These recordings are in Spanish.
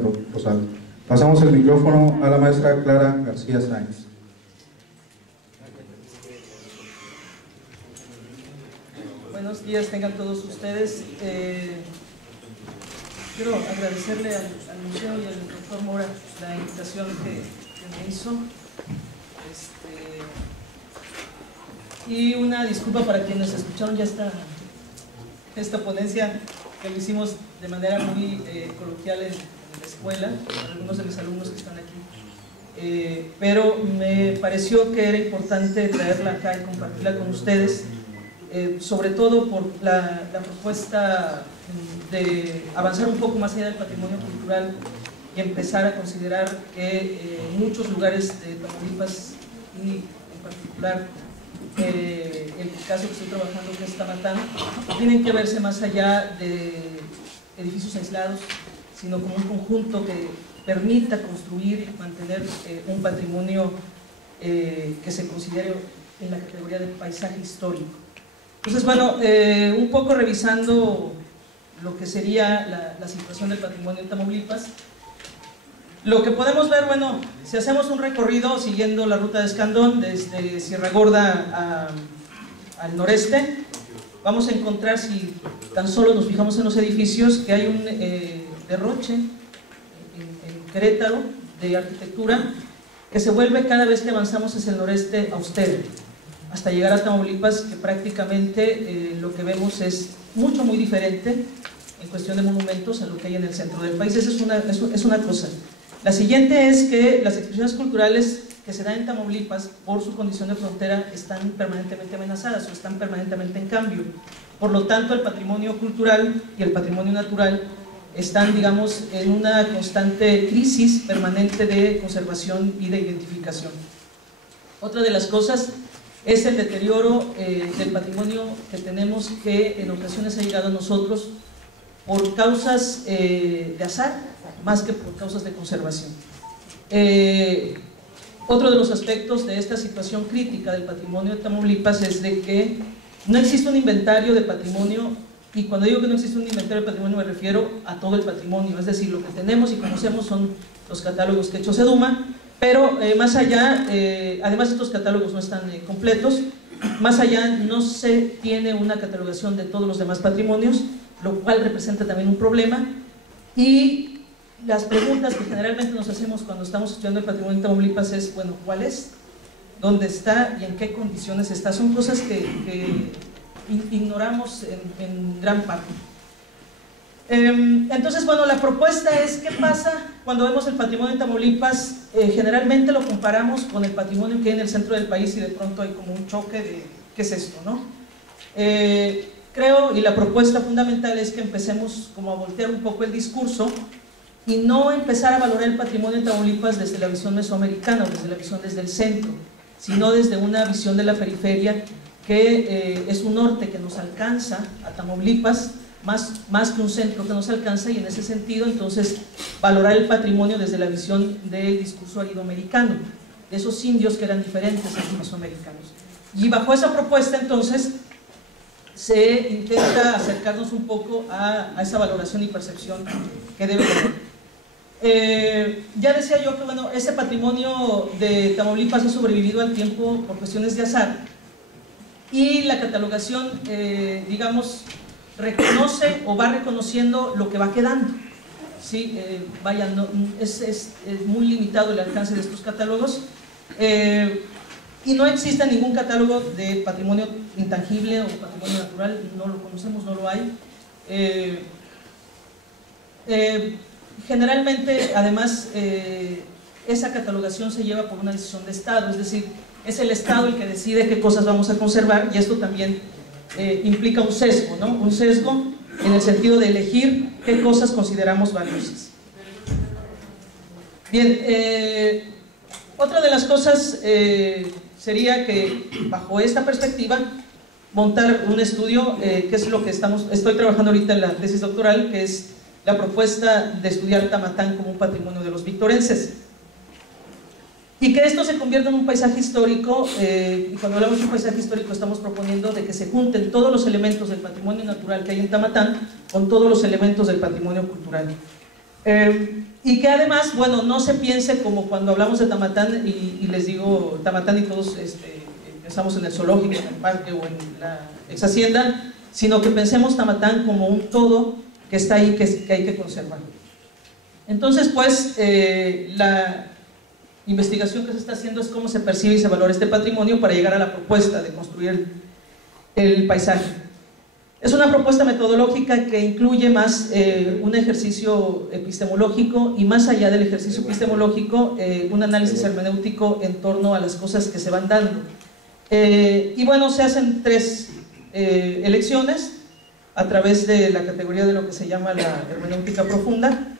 Rosal. Pasamos el micrófono a la maestra Clara García Sáenz. Buenos días tengan todos ustedes. Quiero agradecerle al museo y al doctor Mora la invitación que me hizo. Y una disculpa para quienes escucharon ya esta ponencia, que lo hicimos de manera muy coloquial en la escuela, algunos de mis alumnos que están aquí. Pero me pareció que era importante traerla acá y compartirla con ustedes. Sobre todo por la propuesta de avanzar un poco más allá del patrimonio cultural y empezar a considerar que muchos lugares de Tamaulipas, y en particular el caso que estoy trabajando, que es Tamatán, tienen que verse más allá de edificios aislados, sino como un conjunto que permita construir y mantener un patrimonio que se considere en la categoría de paisaje histórico. Entonces, bueno, un poco revisando lo que sería la situación del patrimonio en Tamaulipas, lo que podemos ver, bueno, si hacemos un recorrido siguiendo la ruta de Escandón desde Sierra Gorda al noreste, vamos a encontrar, si tan solo nos fijamos en los edificios, que hay un derroche en Querétaro de arquitectura que se vuelve cada vez que avanzamos hacia el noreste austero, hasta llegar a Tamaulipas, que prácticamente lo que vemos es muy diferente en cuestión de monumentos a lo que hay en el centro del país. Esa es una cosa. La siguiente es que las expresiones culturales que se dan en Tamaulipas, por su condición de frontera, están permanentemente amenazadas o están permanentemente en cambio. Por lo tanto, el patrimonio cultural y el patrimonio natural están, digamos, en una constante crisis permanente de conservación y de identificación. Otra de las cosas es el deterioro del patrimonio que tenemos, que en ocasiones ha llegado a nosotros por causas de azar, más que por causas de conservación. Otro de los aspectos de esta situación crítica del patrimonio de Tamaulipas es de que no existe un inventario de patrimonio, y cuando digo que no existe un inventario de patrimonio me refiero a todo el patrimonio, es decir, lo que tenemos y conocemos son los catálogos que ha hecho Seduma, pero más allá, además estos catálogos no están completos, más allá no se tiene una catalogación de todos los demás patrimonios, lo cual representa también un problema. Y las preguntas que generalmente nos hacemos cuando estamos estudiando el patrimonio de Tamaulipas es, bueno, ¿cuál es? ¿Dónde está? ¿Y en qué condiciones está? Son cosas que ignoramos en gran parte. Entonces, bueno, la propuesta es, ¿qué pasa cuando vemos el patrimonio de Tamaulipas? Generalmente lo comparamos con el patrimonio que hay en el centro del país y de pronto hay como un choque de, ¿qué es esto, no? Creo, y la propuesta fundamental es que empecemos como a voltear un poco el discurso y no empezar a valorar el patrimonio de Tamaulipas desde la visión mesoamericana o desde la visión desde el centro, sino desde una visión de la periferia que es un norte que nos alcanza a Tamaulipas, más que un centro que nos alcanza, y en ese sentido entonces valorar el patrimonio desde la visión del discurso aridoamericano, de esos indios que eran diferentes a los mesoamericanos. Y bajo esa propuesta entonces se intenta acercarnos un poco a esa valoración y percepción que debe haber. Ya decía yo que, bueno, ese patrimonio de Tamaulipas ha sobrevivido al tiempo por cuestiones de azar, y la catalogación, digamos, reconoce o va reconociendo lo que va quedando. ¿Sí? Vaya, no, es muy limitado el alcance de estos catálogos, y no existe ningún catálogo de patrimonio intangible o patrimonio natural, no lo conocemos, no lo hay. Generalmente, además, esa catalogación se lleva por una decisión de Estado, es decir, es el Estado el que decide qué cosas vamos a conservar, y esto también implica un sesgo, ¿no? Un sesgo en el sentido de elegir qué cosas consideramos valiosas. Bien, otra de las cosas sería que, bajo esta perspectiva, montar un estudio, que es lo que estoy trabajando ahorita en la tesis doctoral, que es la propuesta de estudiar Tamatán como un patrimonio de los victorenses. Y que esto se convierta en un paisaje histórico, y cuando hablamos de un paisaje histórico estamos proponiendo de que se junten todos los elementos del patrimonio natural que hay en Tamatán con todos los elementos del patrimonio cultural. Y que además, bueno, no se piense como cuando hablamos de Tamatán y les digo Tamatán y todos pensamos en el zoológico, en el parque o en la ex hacienda, sino que pensemos Tamatán como un todo que está ahí, que hay que conservar. Entonces, pues, la investigación que se está haciendo es cómo se percibe y se valora este patrimonio para llegar a la propuesta de construir el paisaje. Es una propuesta metodológica que incluye más un ejercicio epistemológico y más allá del ejercicio epistemológico, un análisis hermenéutico en torno a las cosas que se van dando. Y bueno, se hacen 3 elecciones a través de la categoría de lo que se llama la hermenéutica profunda.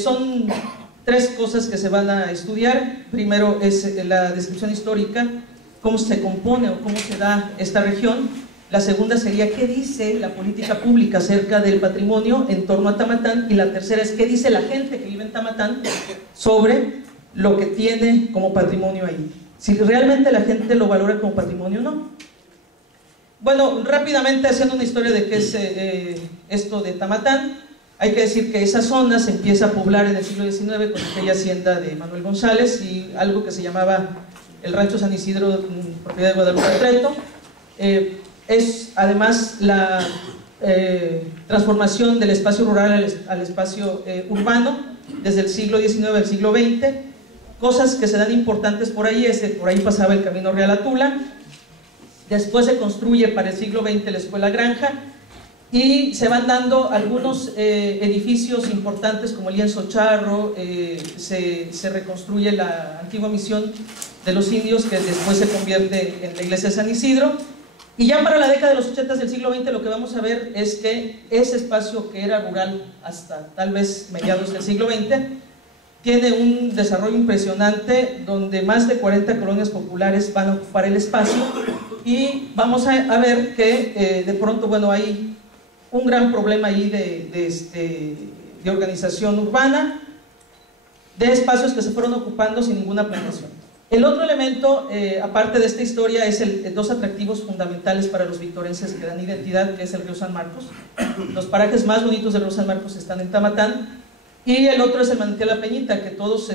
Son 3 cosas que se van a estudiar. Primero es la descripción histórica, cómo se compone o cómo se da esta región. La segunda sería qué dice la política pública acerca del patrimonio en torno a Tamatán, y la tercera es qué dice la gente que vive en Tamatán sobre lo que tiene como patrimonio ahí, si realmente la gente lo valora como patrimonio o no. Bueno, rápidamente haciendo una historia de qué es esto de Tamatán, hay que decir que esa zona se empieza a poblar en el siglo XIX con aquella hacienda de Manuel González y algo que se llamaba el Rancho San Isidro, propiedad de Guadalupe Preto. Es además la transformación del espacio rural al espacio urbano desde el siglo XIX al siglo XX. Cosas que se dan importantes por ahí es que por ahí pasaba el Camino Real a Tula. Después se construye para el siglo XX la Escuela Granja y se van dando algunos edificios importantes como el Lienzo Charro. Se reconstruye la antigua misión de los indios que después se convierte en la iglesia de San Isidro. Y ya para la década de los 80 del siglo XX lo que vamos a ver es que ese espacio que era rural hasta tal vez mediados del siglo XX tiene un desarrollo impresionante donde más de 40 colonias populares van a ocupar el espacio y vamos a ver que de pronto, bueno, hay un gran problema ahí de organización urbana, de espacios que se fueron ocupando sin ninguna planeación. El otro elemento, aparte de esta historia, es 2 atractivos fundamentales para los victorenses que dan identidad, que es el río San Marcos. Los parajes más bonitos del río San Marcos están en Tamatán. Y el otro es el manantial La Peñita, que todos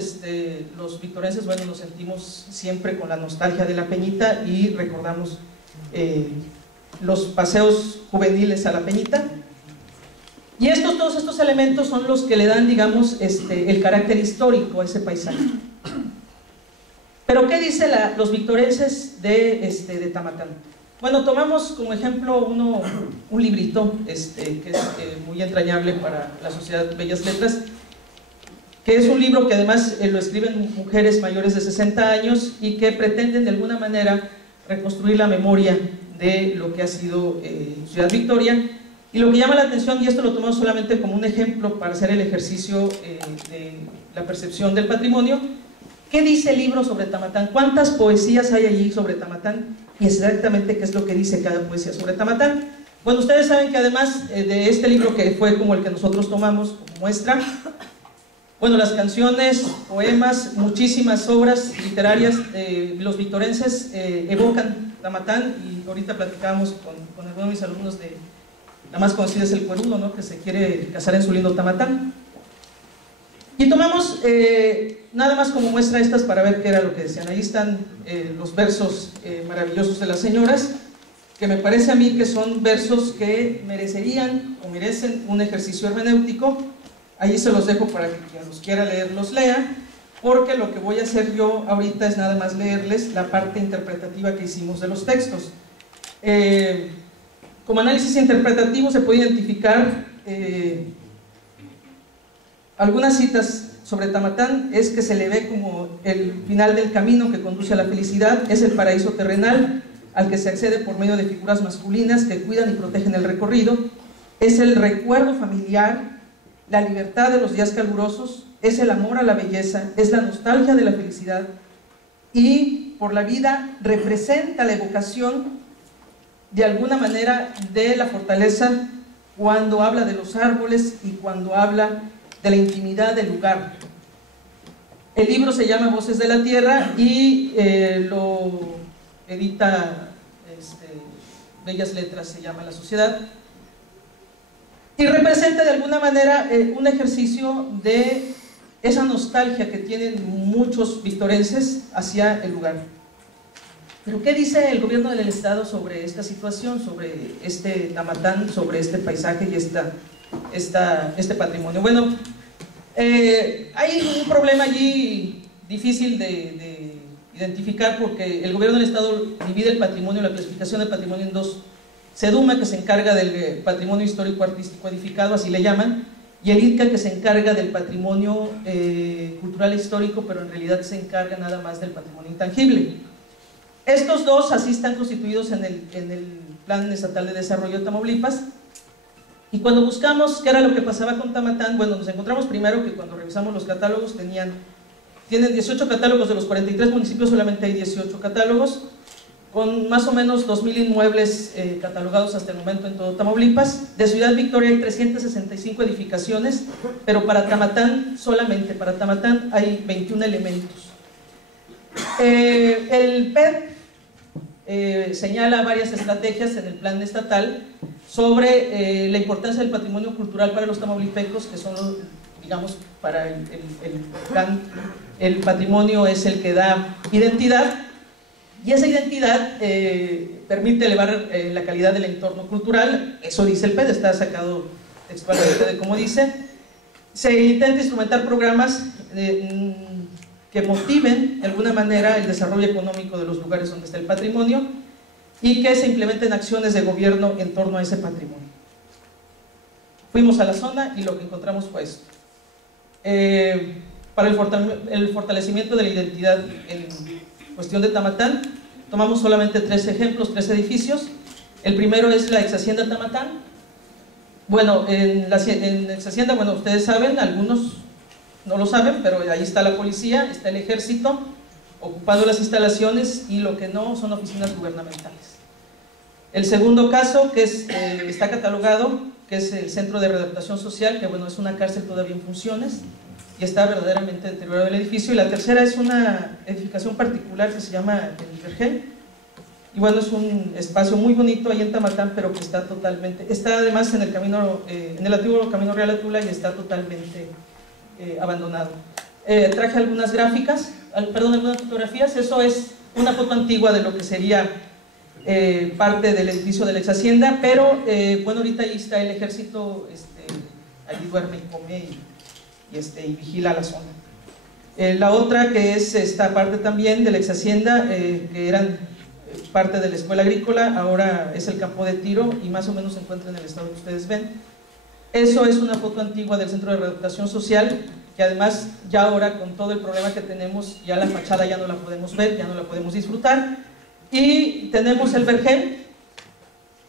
los victorenses, bueno, nos sentimos siempre con la nostalgia de La Peñita y recordamos los paseos juveniles a La Peñita. Y todos estos elementos son los que le dan, digamos, el carácter histórico a ese paisaje. Pero ¿qué dicen los victorenses de Tamatán? Bueno, tomamos como ejemplo un librito que es muy entrañable para la Sociedad Bellas Letras, que es un libro que además lo escriben mujeres mayores de 60 años y que pretenden de alguna manera reconstruir la memoria de lo que ha sido Ciudad Victoria. Y lo que llama la atención, y esto lo tomamos solamente como un ejemplo para hacer el ejercicio de la percepción del patrimonio, ¿qué dice el libro sobre Tamatán? ¿Cuántas poesías hay allí sobre Tamatán? Y exactamente qué es lo que dice cada poesía sobre Tamatán. Bueno, ustedes saben que además de este libro, que fue como el que nosotros tomamos como muestra, bueno, las canciones, poemas, muchísimas obras literarias, los victorenses evocan Tamatán, y ahorita platicábamos con algunos de mis alumnos de la más conocida es el Cuerudo, ¿no?, que se quiere casar en su lindo Tamatán. Y tomamos nada más como muestra estas para ver qué era lo que decían. Ahí están los versos maravillosos de las señoras, que me parece a mí que son versos que merecerían o merecen un ejercicio hermenéutico. Ahí se los dejo para que quien los quiera leer los lea, porque lo que voy a hacer yo ahorita es nada más leerles la parte interpretativa que hicimos de los textos. Como análisis interpretativo se puede identificar algunas citas sobre Tamatán. Es que se le ve como el final del camino que conduce a la felicidad, es el paraíso terrenal al que se accede por medio de figuras masculinas que cuidan y protegen el recorrido, es el recuerdo familiar, la libertad de los días calurosos, es el amor a la belleza, es la nostalgia de la felicidad, y por la vida representa la evocación de alguna manera de la fortaleza cuando habla de los árboles y cuando habla de la intimidad del lugar. El libro se llama Voces de la Tierra y lo edita Bellas Letras, se llama La Sociedad, y representa representa de alguna manera un ejercicio de esa nostalgia que tienen muchos vistorenses hacia el lugar. Pero ¿qué dice el gobierno del estado sobre esta situación, sobre este Tamatán, sobre este paisaje y este patrimonio? Bueno, hay un problema allí difícil de identificar, porque el gobierno del estado divide el patrimonio, la clasificación del patrimonio en dos: SEDUMA, que se encarga del patrimonio histórico artístico edificado, así le llaman, y el ITCA, que se encarga del patrimonio cultural histórico, pero en realidad se encarga nada más del patrimonio intangible. Estos dos así están constituidos en el Plan Estatal de Desarrollo de Tamaulipas. Y cuando buscamos qué era lo que pasaba con Tamatán, bueno, nos encontramos primero que cuando revisamos los catálogos tienen 18 catálogos, de los 43 municipios solamente hay 18 catálogos, con más o menos 2,000 inmuebles catalogados hasta el momento en todo Tamaulipas. De Ciudad Victoria hay 365 edificaciones, pero para Tamatán, solamente para Tamatán, hay 21 elementos. El PED señala varias estrategias en el plan estatal sobre la importancia del patrimonio cultural para los tamaulipecos, que son los, digamos, para el plan, el patrimonio es el que da identidad, y esa identidad permite elevar la calidad del entorno cultural. Eso dice el PED, está sacado textualmente de cómo dice. Se intenta instrumentar programas que motiven de alguna manera el desarrollo económico de los lugares donde está el patrimonio, y que se implementen acciones de gobierno en torno a ese patrimonio. Fuimos a la zona y lo que encontramos fue esto. Para el fortalecimiento de la identidad en cuestión de Tamatán, tomamos solamente 3 ejemplos, 3 edificios. El primero es la ex hacienda Tamatán. Bueno, en la ex hacienda, bueno, ustedes saben, algunos no lo saben, pero ahí está la policía, está el ejército ocupando las instalaciones, y lo que no son oficinas gubernamentales. El segundo caso, que está catalogado, que es el Centro de Readaptación Social, que bueno, es una cárcel todavía en funciones y está verdaderamente deteriorado el edificio. Y la tercera es una edificación particular que se llama el Vergel, y bueno, es un espacio muy bonito ahí en Tamatán, pero que está además en el camino, en el antiguo Camino Real a Tula, y está totalmente abandonado. Traje algunas algunas fotografías. Eso es una foto antigua de lo que sería parte del edificio de la ex hacienda, pero bueno, ahorita ahí está el ejército, allí duerme y come y vigila la zona. La otra, que es esta parte también de la ex hacienda, que eran parte de la escuela agrícola, ahora es el campo de tiro, y más o menos se encuentra en el estado que ustedes ven. Eso es una foto antigua del Centro de Readaptación Social, que además ya ahora, con todo el problema que tenemos, ya la fachada ya no la podemos ver, ya no la podemos disfrutar. Y tenemos el Vergel,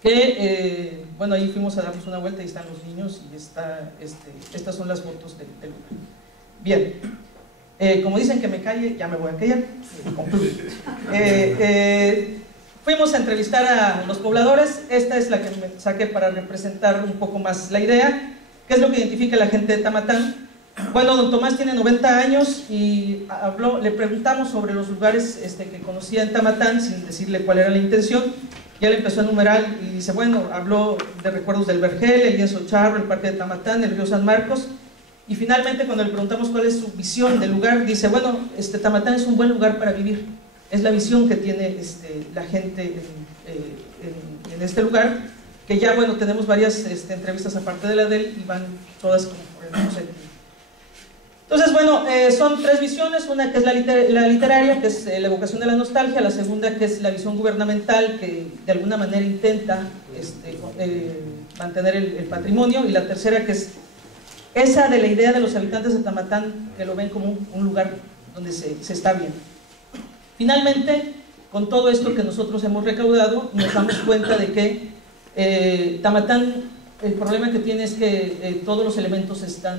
que bueno, ahí fuimos a darnos una vuelta y están los niños, y estas son las fotos del lugar. Bien, como dicen que me calle, ya me voy a callar. Fuimos a entrevistar a los pobladores. Esta es la que me saqué para representar un poco más la idea. ¿Qué es lo que identifica a la gente de Tamatán? Bueno, don Tomás tiene 90 años y le preguntamos sobre los lugares que conocía en Tamatán, sin decirle cuál era la intención. Ya le empezó a enumerar y dice, bueno, habló de recuerdos del Vergel, el lienzo charro, el parque de Tamatán, el río San Marcos. Y finalmente, cuando le preguntamos cuál es su visión del lugar, dice, bueno, Tamatán es un buen lugar para vivir. Es la visión que tiene la gente en este lugar, que ya, bueno, tenemos varias entrevistas aparte de la de él, y van todas como por el mismo sentido. Entonces, bueno, son 3 visiones: una que es la literaria, que es la evocación de la nostalgia; la segunda, que es la visión gubernamental, que de alguna manera intenta mantener el patrimonio; y la tercera, que es esa de la idea de los habitantes de Tamatán, que lo ven como un lugar donde se está bien. Finalmente, con todo esto que nosotros hemos recaudado, nos damos cuenta de que Tamatán, el problema que tiene es que todos los elementos están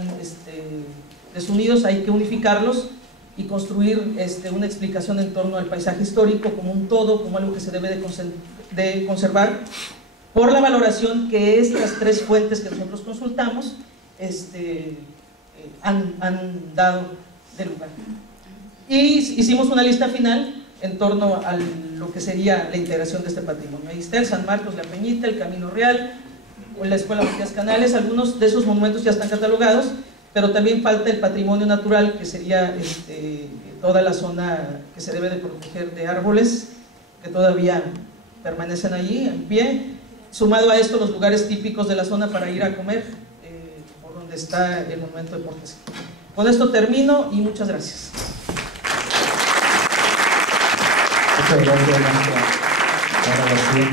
desunidos. Hay que unificarlos y construir una explicación en torno al paisaje histórico como un todo, como algo que se debe de conservar, por la valoración que estas 3 fuentes que nosotros consultamos han dado del lugar. Y hicimos una lista final en torno a lo que sería la integración de este patrimonio. Ahí está el San Marcos, la Peñita, el Camino Real, o la Escuela Matías Canales. Algunos de esos monumentos ya están catalogados, pero también falta el patrimonio natural, que sería toda la zona que se debe de proteger de árboles que todavía permanecen allí en pie, sumado a esto los lugares típicos de la zona para ir a comer, por donde está el monumento de Portes. Con esto termino y muchas gracias. Muchas gracias, maestra Clara García.